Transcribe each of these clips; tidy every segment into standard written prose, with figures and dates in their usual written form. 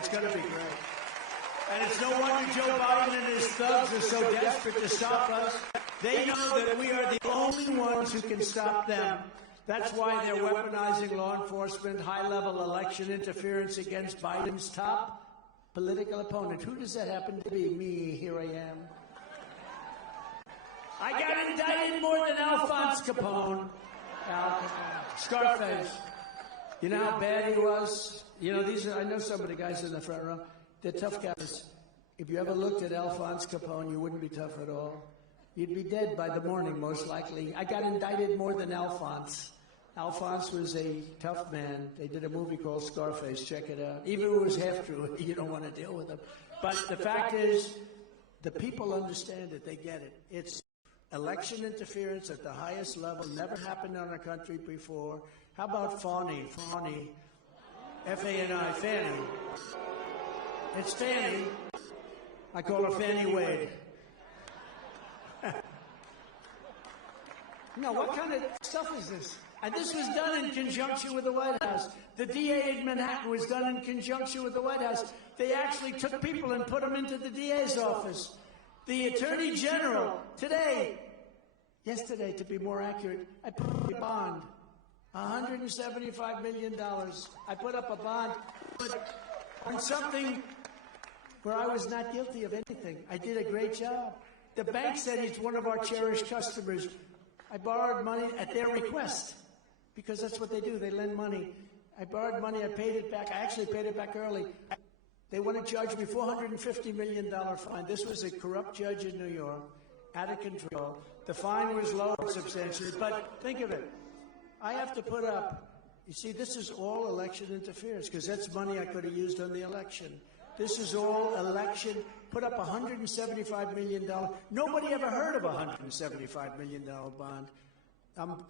It's going to be great. And it's no wonder Joe Biden and his thugs are so desperate to stop us. They know that we are the only ones who can stop them. That's why they're weaponizing law enforcement, high-level election interference against Biden's top political opponent. Who does that happen to be? Me. Here I am. I got indicted more than Alphonse Capone. Scarface. You know how bad he was? You know, I know some of the guys in the front row. They're tough guys. If you ever looked at Alphonse Capone, you wouldn't be tough at all. You'd be dead by the morning, most likely. I got indicted more than Alphonse. Alphonse was a tough man. They did a movie called Scarface. Check it out. Even if it was half true, you don't want to deal with him. But the fact is, the people understand it. They get it. It's election interference at the highest level. Never happened in our country before. How about Fannie? Fannie. F-A-N-I. Fannie. It's Fannie. I call her Fannie Wade. No, what kind of stuff is this? And this was done in conjunction with the White House. The DA in Manhattan was done in conjunction with the White House. They actually took people and put them into the DA's office. The Attorney General, yesterday to be more accurate, I put up a bond, $175 million. I put up a bond on something where I was not guilty of anything. I did a great job. The bank said he's one of our cherished customers. I borrowed money at their request, because that's what they do. They lend money. I borrowed money. I paid it back. I actually paid it back early. They want to charge me $450 million fine. This was a corrupt judge in New York, out of control. The fine was lowered substantially. But think of it. I have to put up, you see, this is all election interference, because that's money I could have used on the election. This is all election. Put up $175 million. Nobody ever heard of a $175 million bond.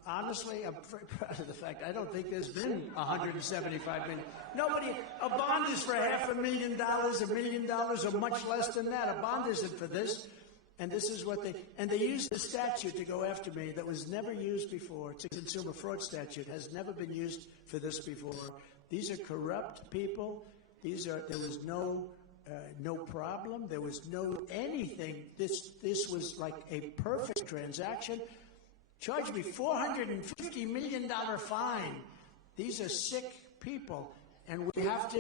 Honestly, I'm very proud of the fact I don't think there's been $175 million. Nobody. A bond is for $500,000, $1 million, or much less than that. A bond isn't for this. And this is what they used the statute to go after me that was never used before. It's a consumer fraud statute. Has never been used for this before. These are corrupt people. There was no problem. There was no anything. This was like a perfect transaction. Charged me $450 million fine. These are sick people, and we have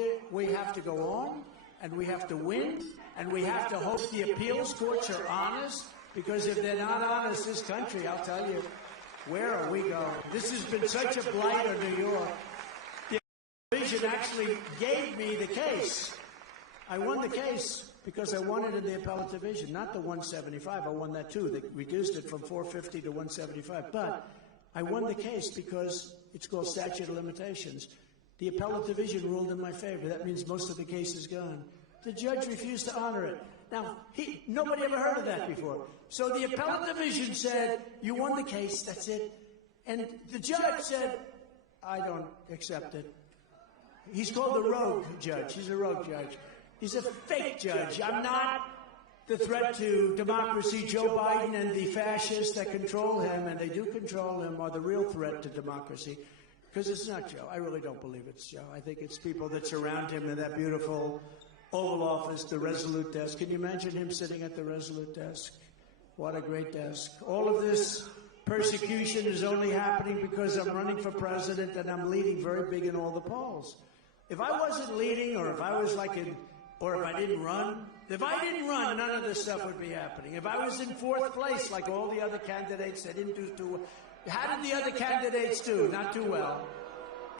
to go on, and we have to win, and we have to hope the appeals courts are honest. Because if they're not honest, this country, I'll tell you, where are we going? This has been such a blight on New York. The division actually gave me the case. I won the case because I won it in the appellate division, not the 175. I won that too. They reduced it from 450 to 175. But I won the case because it's called statute of limitations. The appellate division ruled in my favor. That means most of the case is gone. The judge refused to honor it. Now, nobody ever heard of that before. So the appellate division said, you won the case, that's it. And the judge said, I don't accept it. He's called the rogue judge. He's a rogue judge. He's a fake judge. I'm not the threat to democracy. Joe Biden and the fascists that control him, and they do control him, are the real threat to democracy. Because it's not Joe. I really don't believe it's Joe. I think it's people that surround him in that beautiful Oval Office, the Resolute desk. Can you imagine him sitting at the Resolute desk? What a great desk. All of this persecution is only happening because I'm running for president and I'm leading very big in all the polls. If I wasn't leading, or if I was or if I didn't run, none of this stuff would be happening. If I was in fourth place, like all the other candidates, they didn't do too well. How did the other candidates do? Not too well.